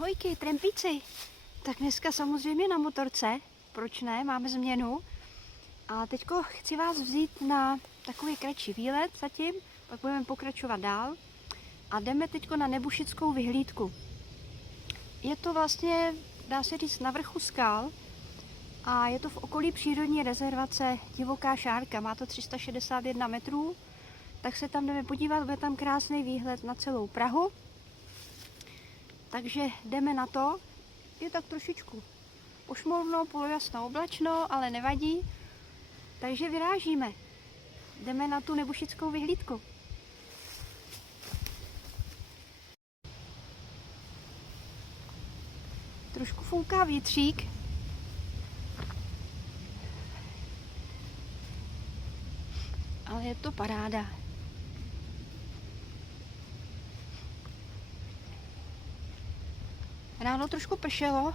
Ahojky, trempíci. Tak dneska samozřejmě na motorce, proč ne, máme změnu. A teďko chci vás vzít na takový kratší výlet zatím, pak budeme pokračovat dál. A jdeme teďko na Nebušickou vyhlídku. Je to vlastně, dá se říct, na vrchu skal a je to v okolí přírodní rezervace Divoká Šárka. Má to 361 metrů, tak se tam jdeme podívat, bude tam krásný výhled na celou Prahu. Takže jdeme na to. Je tak trošičku pošmurno, polojasno, oblačno, ale nevadí. Takže vyrážíme. Jdeme na tu Nebušickou vyhlídku. Trošku fouká větřík. Ale je to paráda. Ráno trošku pršelo,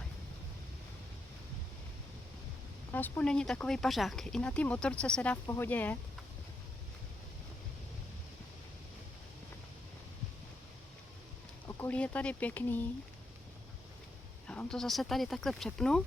ale aspoň není takový pařák. I na té motorce se dá v pohodě jet. Okolí je tady pěkný. Já vám to zase tady takhle přepnu.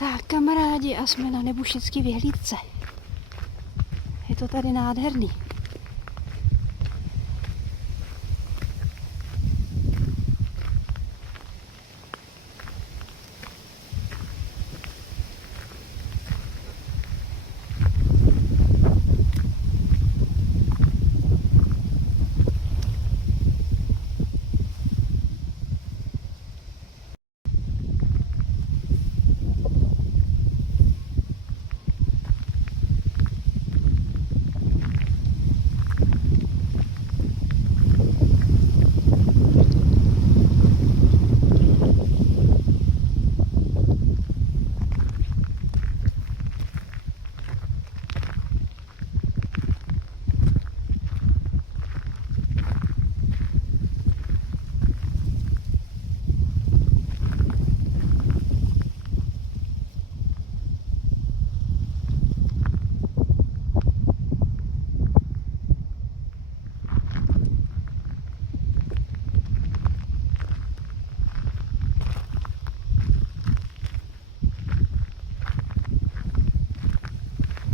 Tak, kamarádi, a jsme na Nebušické vyhlídce. Je to tady nádherný.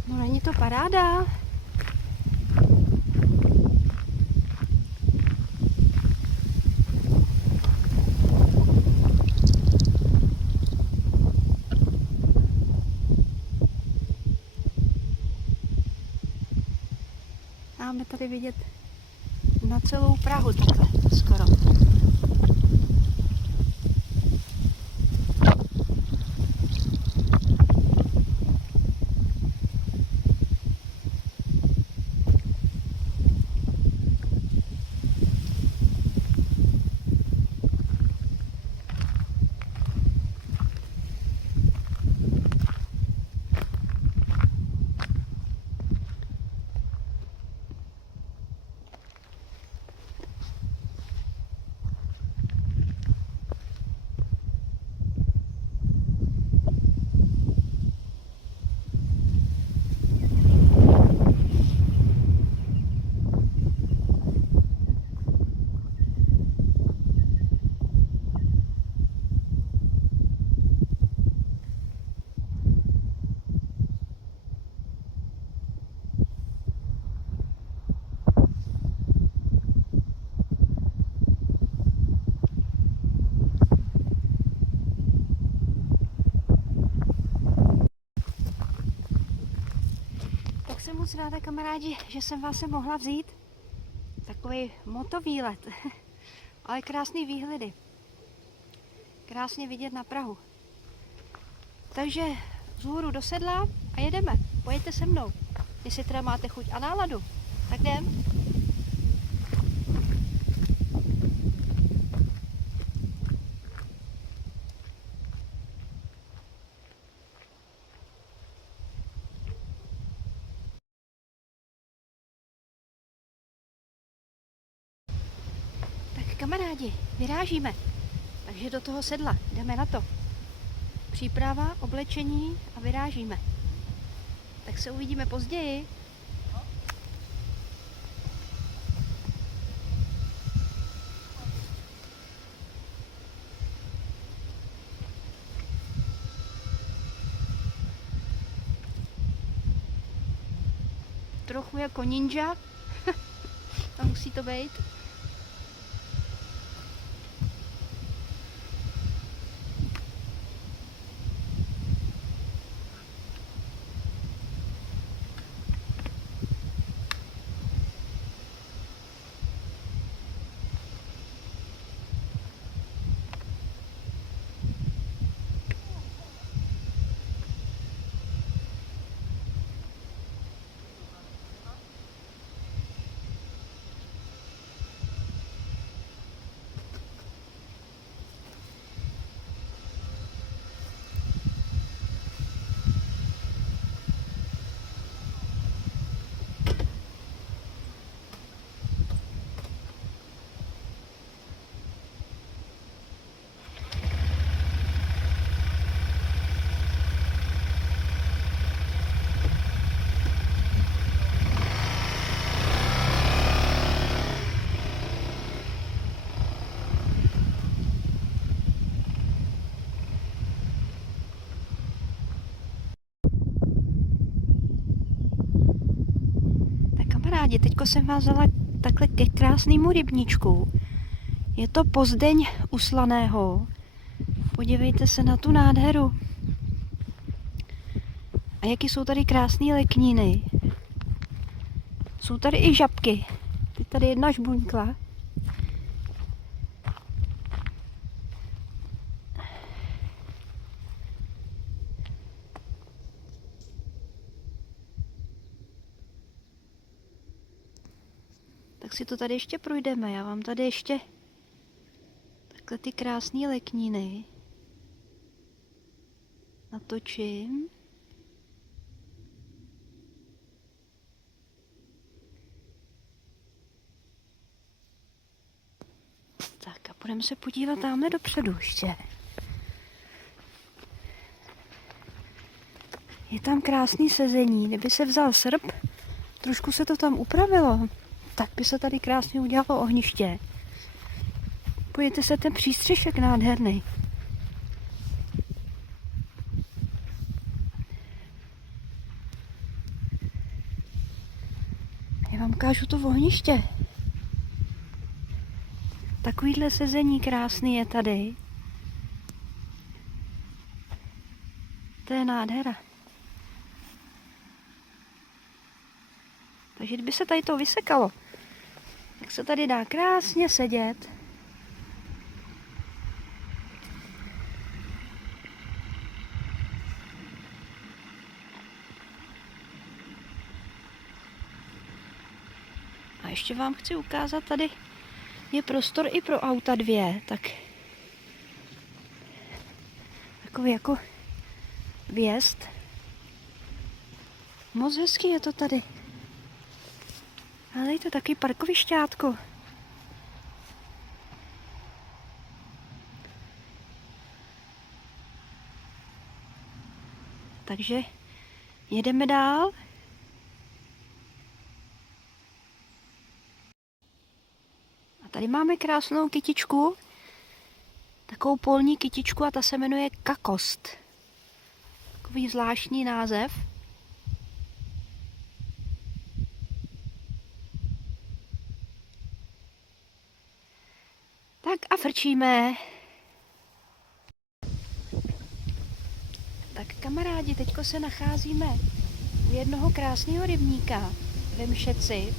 No není to paráda? Máme tady vidět na celou Prahu takhle skoro. Jsem moc ráda, kamarádi, že jsem vás sem mohla vzít. Takový motovýlet, ale krásný výhledy. Krásně vidět na Prahu. Takže vzhůru do sedla a jedeme. Pojďte se mnou. Jestli teda máte chuť a náladu, tak jdem. Tak kamarádi, vyrážíme. Takže do toho sedla, jdeme na to. Příprava, oblečení a vyrážíme. Tak se uvidíme později. Trochu jako ninja. A musí to být. Kamarádi, teďko jsem vás vzala takhle ke krásnému rybníčku. Je to Pozdeň u Slaného. Podívejte se na tu nádheru. A jaký jsou tady krásné lekníny. Jsou tady i žabky. Teď tady jedna žbuňkla. Tak si to tady ještě projdeme. Já vám tady ještě takhle ty krásné lekníny natočím. Tak a budeme se podívat tamhle dopředu ještě. Je tam krásný sezení. Kdyby se vzal srp, trošku se to tam upravilo, tak by se tady krásně udělalo ohniště. Pojďte se, ten přístřešek nádherný. Já vám ukážu to ohniště. Takovýhle sezení krásný je tady. To je nádhera. Takže kdyby se tady to vysekalo, tak se tady dá krásně sedět. A ještě vám chci ukázat, tady je prostor i pro auta dvě, tak takový jako vjezd. Moc hezký je to tady. Ale je to taky parkovišťátko. Takže jedeme dál. A tady máme krásnou kytičku. Takovou polní kytičku a ta se jmenuje Kakost. Takový zvláštní název. Tak a frčíme. Tak kamarádi, teďko se nacházíme u jednoho krásného rybníka ve Mšeci.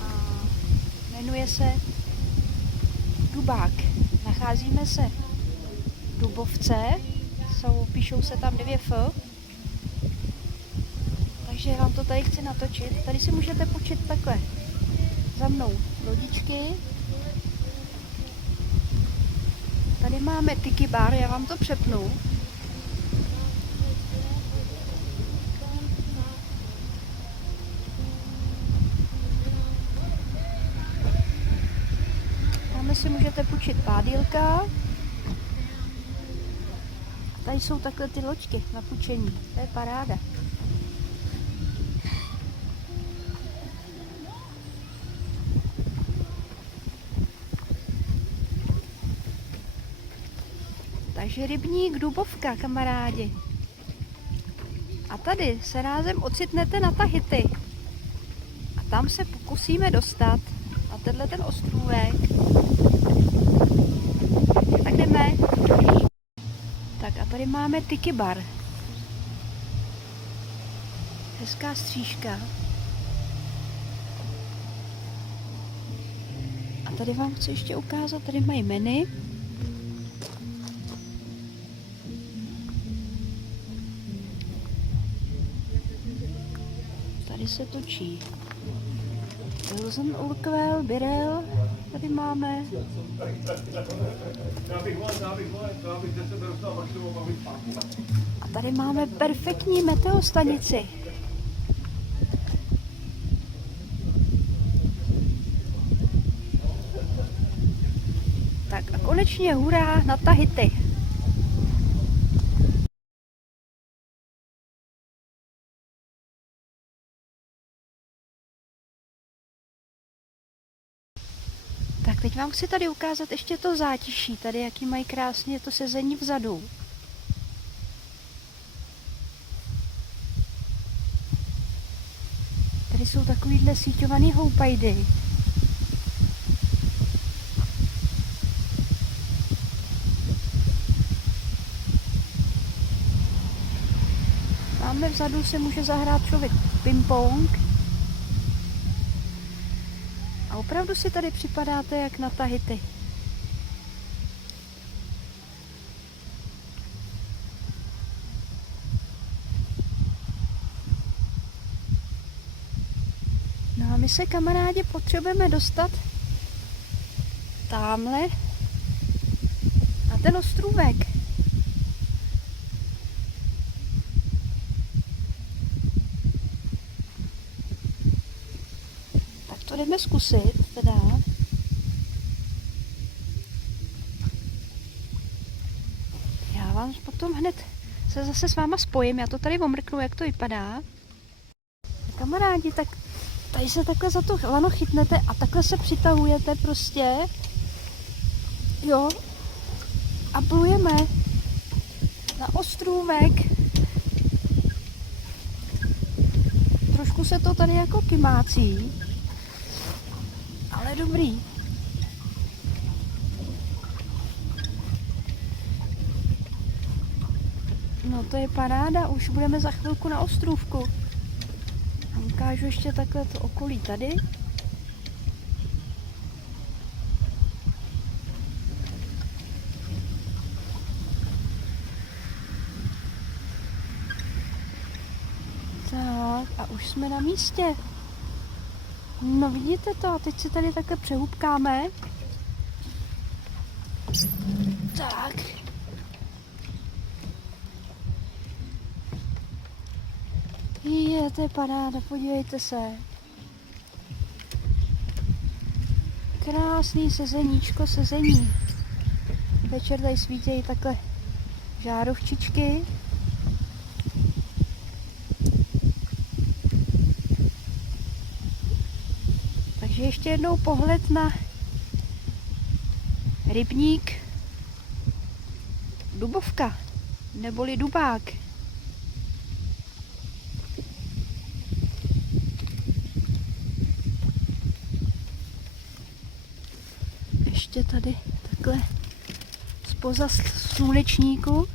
A jmenuje se Dubák. Nacházíme se v Dubovce, píšou se tam 2F. Takže vám to tady chci natočit. Tady si můžete počít takhle za mnou lodičky. Tady máme tiki bar, já vám to přepnu. Tam si můžete půjčit pádýlka. Tady jsou takhle ty loďky na půjčení, to je paráda. Takže rybník Dubovka, kamarádi. A tady se rázem ocitnete na Tahiti. A tam se pokusíme dostat na tenhle ten ostrůvek. Tak jdeme. Tak a tady máme tiki bar. Hezká střížka. A tady vám chci ještě ukázat, tady mají menu. Tady se točí Wilson Urquell, Birel, tady máme. A tady máme perfektní meteostanici. Tak a konečně hurá na Tahiti. Tak teď vám chci tady ukázat ještě to zátiší, tady jaký mají krásně to sezení vzadu. Tady jsou takovýhle síťovaný houpajdy. Máme vzadu se může zahrát člověk ping-pong. A opravdu si tady připadáte jak na Tahiti. No a my se, kamarádi, potřebujeme dostat tamhle na ten ostrůvek. To jdeme zkusit, teda. Já vám potom hned se zase s váma spojím, já to tady omrknu, jak to vypadá. Kamarádi, tak tady se takhle za to lano chytnete a takhle se přitahujete prostě. Jo. A plujeme na ostrůvek. Trošku se to tady jako kymácí. Ale dobrý. No to je paráda, už budeme za chvilku na ostrůvku. A ukážu ještě takhle to okolí tady. Tak a už jsme na místě. No vidíte to, teď si tady takhle přehubkáme. Tak. To je paráda, podívejte se. Krásný sezeníčko, sezení. Večer tady svítějí takhle žárovčičky. Takže ještě jednou pohled na rybník Dubovka, neboli Dubák. Ještě tady takhle spoza slunečníku.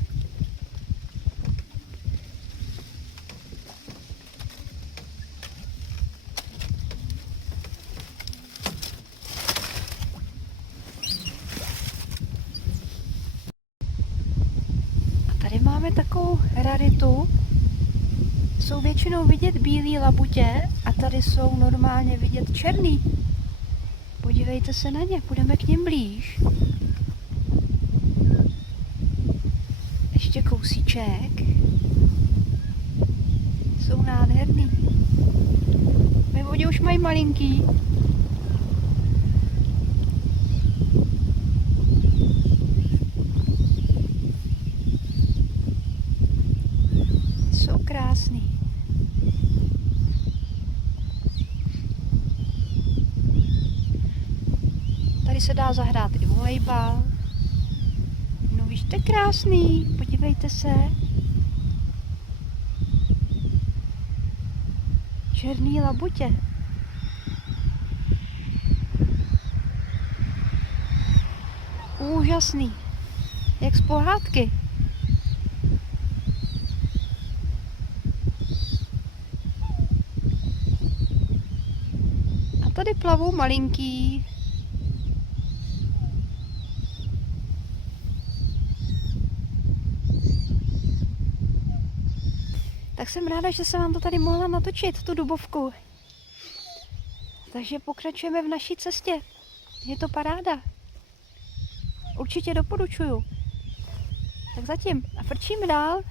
máme takovou raritu. Jsou většinou vidět bílé labutě a tady jsou normálně vidět černý. Podívejte se na ně, půjdeme k nim blíž. Ještě kousíček. Jsou nádherný. Ve vodě už mají malinký. Jsou krásný. Tady se dá zahrát i volejbal. No víš, to je krásný. Podívejte se. Černý labutě. Úžasný. Jak z pohádky. A tady plavou malinký. Tak jsem ráda, že jsem vám to tady mohla natočit, tu dubovku. Takže pokračujeme v naší cestě. Je to paráda. Určitě doporučuju. Tak zatím a frčíme dál.